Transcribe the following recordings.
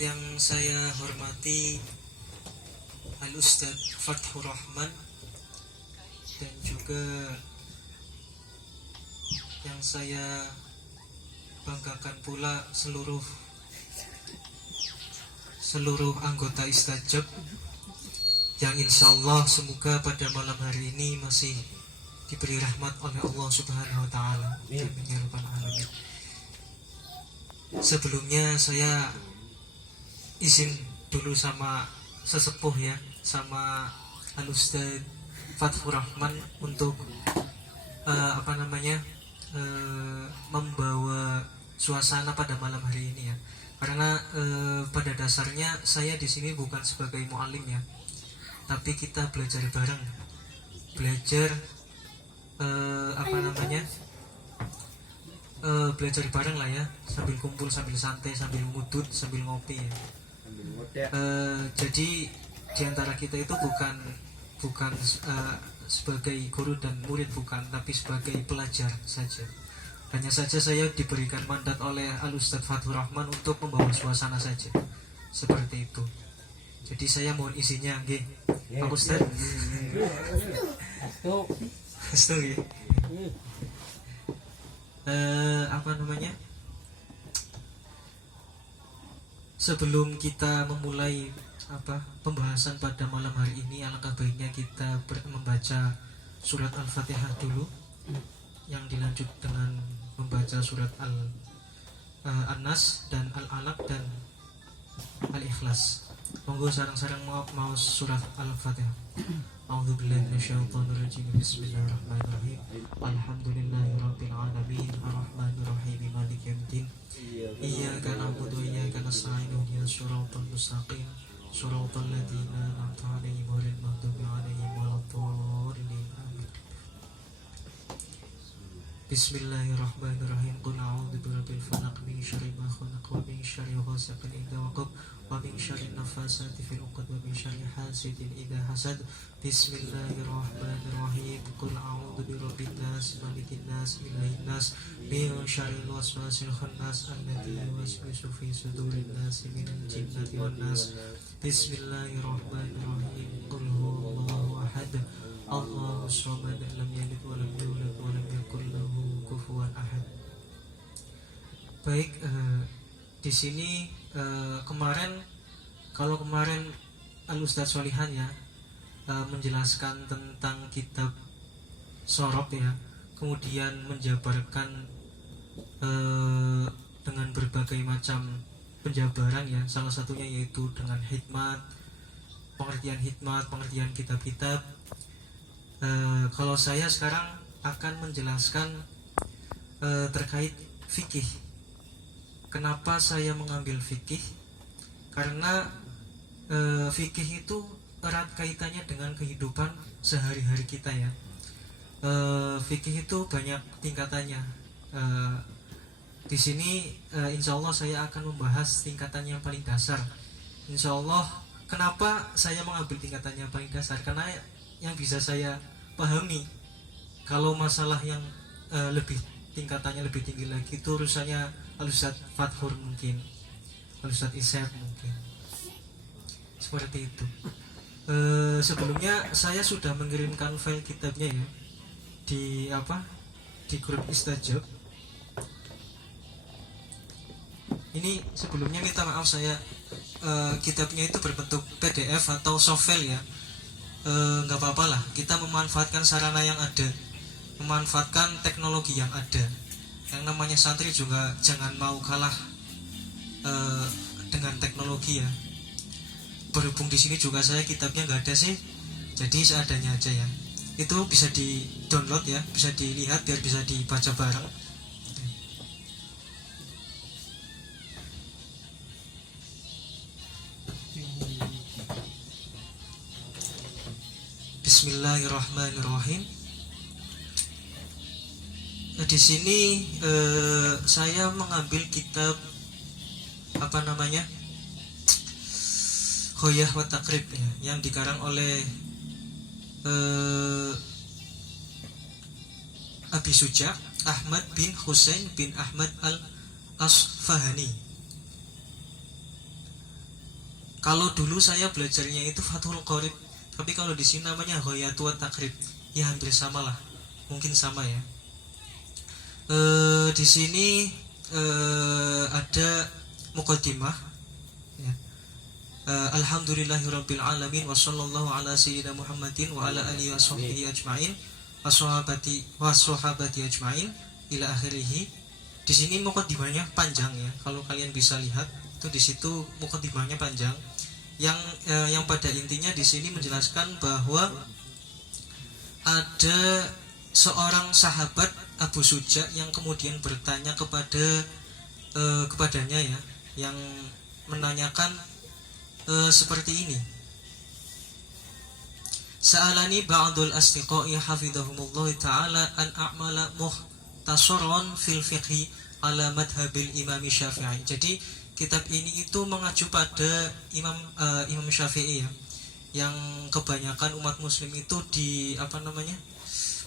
Yang saya hormati Al-Ustadz Fathur Rahman, dan juga yang saya banggakan pula seluruh anggota Istajab yang insya Allah semoga pada malam hari ini masih diberi rahmat oleh Allah Subhanahu wa Ta'ala. Amin ya rabbal alamin. Sebelumnya saya izin dulu sama sesepuh ya, sama Al-Ustadz Fathur Rahman untuk membawa suasana pada malam hari ini ya. Karena pada dasarnya saya di sini bukan sebagai muallim ya, tapi kita belajar bareng, belajar bareng lah ya, sambil kumpul, sambil santai, sambil ngudut, sambil ngopi ya. Jadi diantara kita itu bukan sebagai guru dan murid, bukan, tapi sebagai pelajar saja. Hanya saja saya diberikan mandat oleh Al-Ustadz Fathur Rahman untuk membawa suasana saja, seperti itu. Jadi saya mohon isinya, nggih, Pak Ustadz. Astu. Sebelum kita memulai pembahasan pada malam hari ini, alangkah baiknya kita membaca surat Al-Fatihah dulu, yang dilanjut dengan membaca surat An-Nas dan Al-Alaq dan Al-Ikhlas. Monggo sarang-sarang mau surat Al-Fatihah. A'udzubillahi minasyaitonirrajim. Bismillahirrahmanirrahim. Alhamdulillahirabbil alamin, arrahmanirrahim, maliki yaumiddin. Iyyaka na'budu wa iyyaka nasta'in, ihdinas siratal mustaqim, siratal ladzina an'amta 'alaihim ghairil maghdubi 'alaihim waladdallin. Bismillahirrahmanirrahim. Qul a'udzu birabbil falaq, min syarri ma khalaq, wa min syarri ghasiqin idza waqab, wa min syarri naffasati fil 'uqad, wa min syarri hasidin idza hasad. Bismillahirrahmanirrahim. Qul a'udzu birabbin nas, malikin nas, ilahin nas, min syarril waswasil khannas, alladzi yuwaswisu fi sudurin nas, minal jinnati wan nas. Bismillahirrahmanirrahim. Qul huwallahu ahad, Allahus samad, lam yalid wa lam yulad wa lam yakul lahu kufuwan ahad. Baik, di sini kemarin Al-Ustadz Solihan ya menjelaskan tentang kitab Sorob ya, kemudian menjabarkan dengan berbagai macam penjabaran ya, salah satunya yaitu dengan hikmat, pengertian kitab-kitab. Kalau saya sekarang akan menjelaskan terkait fikih. Kenapa saya mengambil fikih? Karena fikih itu erat kaitannya dengan kehidupan sehari-hari kita ya. Fikih itu banyak tingkatannya. Di sini insya Allah saya akan membahas tingkatan yang paling dasar. Insya Allah. Kenapa saya mengambil tingkatan yang paling dasar? Karena yang bisa saya pahami, kalau masalah yang tingkatannya lebih tinggi lagi itu urusannya Al-Ustadz Fathur, mungkin Al-Ustadz Isep mungkin, seperti itu. Sebelumnya saya sudah mengirimkan file kitabnya ya di grup Istajab. Ini sebelumnya minta maaf, saya kitabnya itu berbentuk PDF atau softfile ya. Nggak apa-apa lah, kita memanfaatkan sarana yang ada, memanfaatkan teknologi yang ada. Yang namanya santri juga jangan mau kalah dengan teknologi ya. Berhubung di sini juga saya kitabnya nggak ada sih, jadi seadanya aja ya. Itu bisa di download ya, bisa dilihat biar bisa dibaca bareng. Bismillahirrahmanirrahim. Di sini saya mengambil kitab Ghoyah wa Takrib ya, yang dikarang oleh Abi Suja Ahmad bin Husain bin Ahmad al-Asfahani. Kalau dulu saya belajarnya itu Fathul Qorib, tapi kalau di sini namanya Ghayatu wa Taqrib. Ya hampir sama lah, mungkin sama ya. Di sini ada muqaddimah ya. Alhamdulillahirabbil alamin wa sallallahu ala sayyidina Muhammadin wa ala alihi washabbihi ajmain washabati ajmain ila akhirih. Di sini muqaddimahnya panjang ya. Kalau kalian bisa lihat itu di situ muqaddimahnya panjang. Yang pada intinya di sini menjelaskan bahwa ada seorang sahabat Abu Suja yang kemudian bertanya kepadanya ya, yang menanyakan seperti ini. Sa'alani ba'dul asdiqai hafidhahumullah ta'ala an a'mala muhtasaran fil fiqhi ala madhabil Imam Syafi'i. Jadi kitab ini itu mengacu pada Imam Syafi'i ya, yang kebanyakan umat muslim itu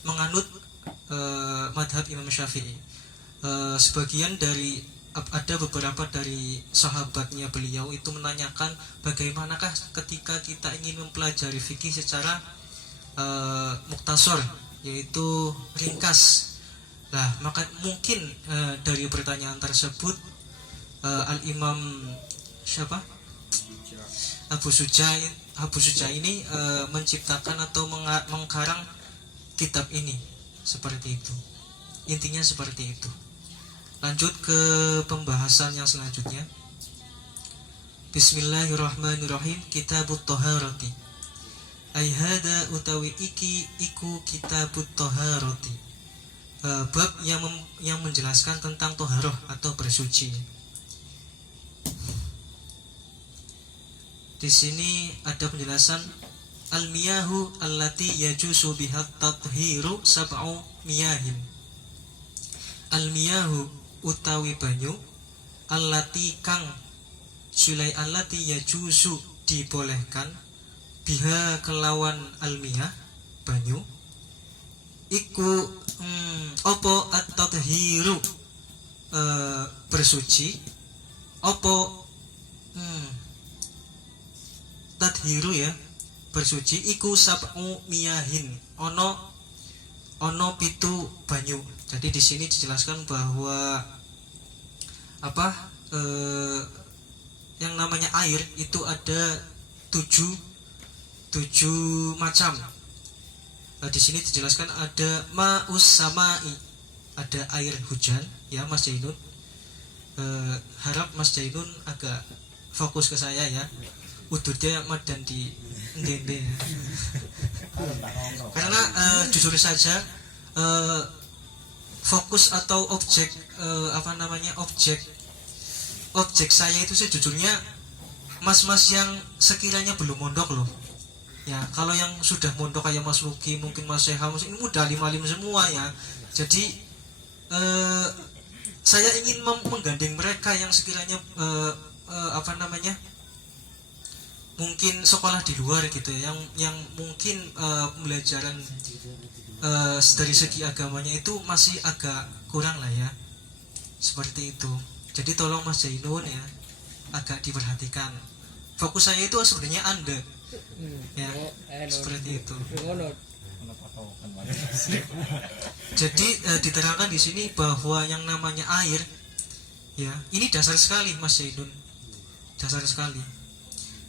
menganut madhab Imam Syafi'i. Sebagian dari ada beberapa dari sahabatnya beliau itu menanyakan bagaimanakah ketika kita ingin mempelajari fikih secara muktasar, yaitu ringkas. Nah, maka mungkin dari pertanyaan tersebut Al-Imam Abu Suja ini menciptakan atau mengkarang kitab ini seperti itu. Intinya seperti itu. Lanjut ke pembahasan yang selanjutnya. Bismillahirrahmanirrahim. Kitabut Thaharati. Ai hada utawi iku kitabut Thaharati. Bab yang menjelaskan tentang toharoh atau bersuci. Di sini ada penjelasan al-miyahu allati yajuzu bihat tathiru sab'u miyahin. Al-miyahu utawi banyu allati kang sulai allati yajuzu dibolehkan biha kelawan al-miyah banyu iku opo at-tathiru bersuci opo tathiru ya bersuci iku sab'u miyahin ono pitu banyu. Jadi di sini dijelaskan bahwa yang namanya air itu ada tujuh macam. Di sini dijelaskan ada ma'us samai, ada air hujan ya Mas Jainun. Harap Mas Jainun agak fokus ke saya ya. Udutnya madan di ndende ya. Karena jujur saja fokus atau objek objek saya itu sejujurnya mas-mas yang sekiranya belum mondok loh ya. Kalau yang sudah mondok kayak Mas Luki, mungkin Mas Seha, ini udah alim-alim semua ya. Jadi saya ingin menggandeng mereka yang sekiranya mungkin sekolah di luar gitu ya, yang mungkin pembelajaran dari segi agamanya itu masih agak kurang lah ya, seperti itu. Jadi tolong Mas Jainun ya agak diperhatikan. Fokus saya itu sebenarnya Anda ya, seperti itu. Jadi diterangkan di sini bahwa yang namanya air ya, ini dasar sekali Mas Jainun, dasar sekali.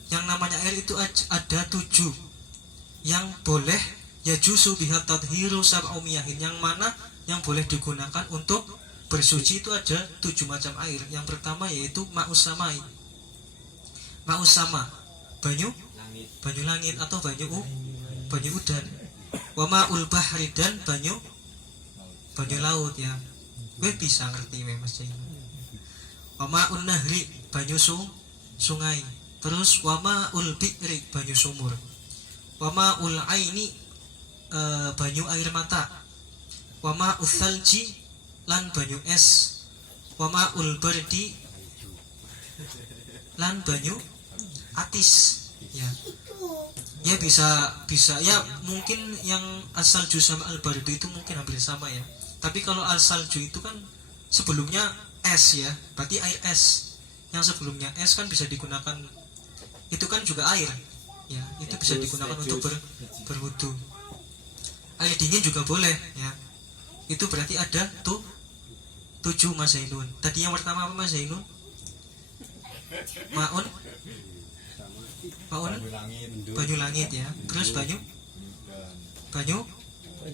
Yang namanya air itu ada 7 yang boleh ya juzu bihat tadhiru sab'u miyahin, yang mana yang boleh digunakan untuk bersuci itu ada 7 macam air. Yang pertama yaitu ma'us samai, ma'us sama, banyu langit atau banyu udan. Wa ma'ul bahri, dan banyu laut ya. Gue bisa ngerti Mas Jainun. Wa ma'un nahri, banyu sungai. Terus wa ma'ul bi'ri, banyu sumur. Wa ma'ul aini, banyu air mata. Wa ma'ul thalji, lan banyu es. Wa ma'ul bardi, lan banyu atis ya. Ya bisa ya, mungkin yang as-salju sama al-bardu itu mungkin hampir sama ya. Tapi kalau al-salju itu kan sebelumnya es ya, berarti air es. Yang sebelumnya es kan bisa digunakan itu kan juga air ya, itu bisa digunakan untuk berwudu. Air dingin juga boleh ya, itu berarti ada 7 Mas Zainun. Tadi yang pertama apa Mas Zainun? Maun banyu langit ya, terus banyu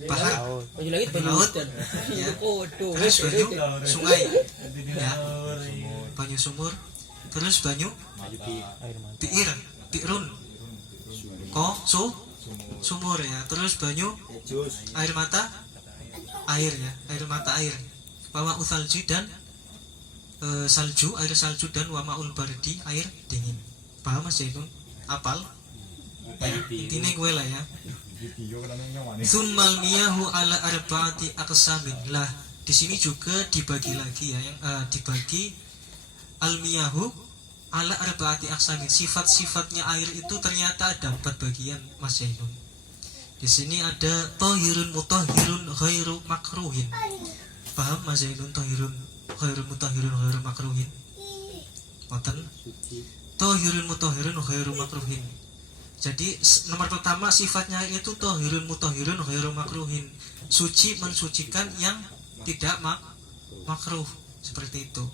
bahar, Banyu langit, banyu laut hutan. ya, Kodo. terus banyu sungai ya, banyu sumur, terus banyu bi'run sumur ya, terus banyu air mata air ya, air mata air, wama usalji dan salju, air salju, dan wama ulbardi, air dingin. Paham Mas Zainun? Apal ya, intinya gue lah ya. Tsummal miyahu ala arba'ati aqsamin. Lah di sini juga dibagi lagi ya, yang dibagi al-miyahu ala arba'ati aqsamin. Sifat-sifatnya air itu ternyata ada 4 bagian Mas Zainun. Di sini ada tahirun mutahhirun ghairu makruhin. Paham Mas Zainun? Tahirun ghairu mutahhirun ghairu makruhin. Ngoten. Tahirun mutahhirun ghairu makruhin. Jadi nomor pertama sifatnya itu tahirun mutahhirun ghairu makruhin, suci mensucikan yang tidak makruh, seperti itu.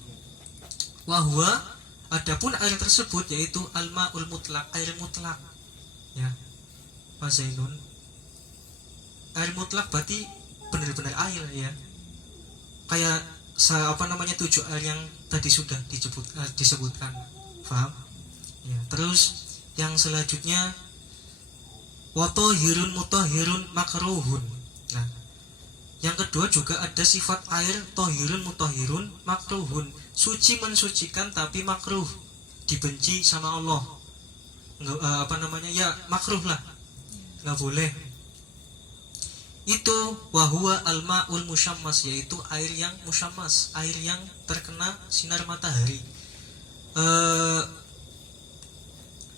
Wahwa, adapun air tersebut yaitu al-ma'ul mutlak, air mutlak ya Mas Zainun. Air mutlak berarti benar-benar air ya, kayak 7 air yang tadi sudah disebutkan. Paham ya. Terus yang selanjutnya watahirun mutahhirun makruhun. Nah, yang kedua juga ada sifat air tahirun mutahhirun makruhun, suci mensucikan tapi makruh, dibenci sama Allah. Ya makruh lah, nggak boleh. Itu wahwa al-ma'ul musyammas, yaitu air yang musyammas, air yang terkena sinar matahari.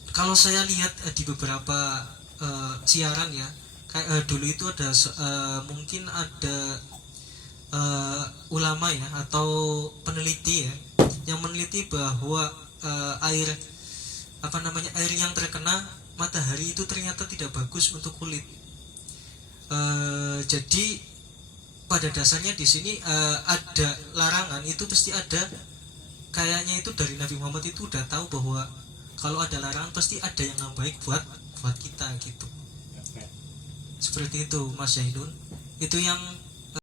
Kalau saya lihat di beberapa siaran ya, kayak dulu itu ada mungkin ada ulama ya atau peneliti ya yang meneliti bahwa air yang terkena matahari itu ternyata tidak bagus untuk kulit. Jadi pada dasarnya di sini ada larangan, itu pasti ada, kayaknya itu dari Nabi Muhammad itu udah tahu bahwa kalau ada larangan pasti ada yang baik buat kita gitu. Seperti itu Mas Zainun. Itu yang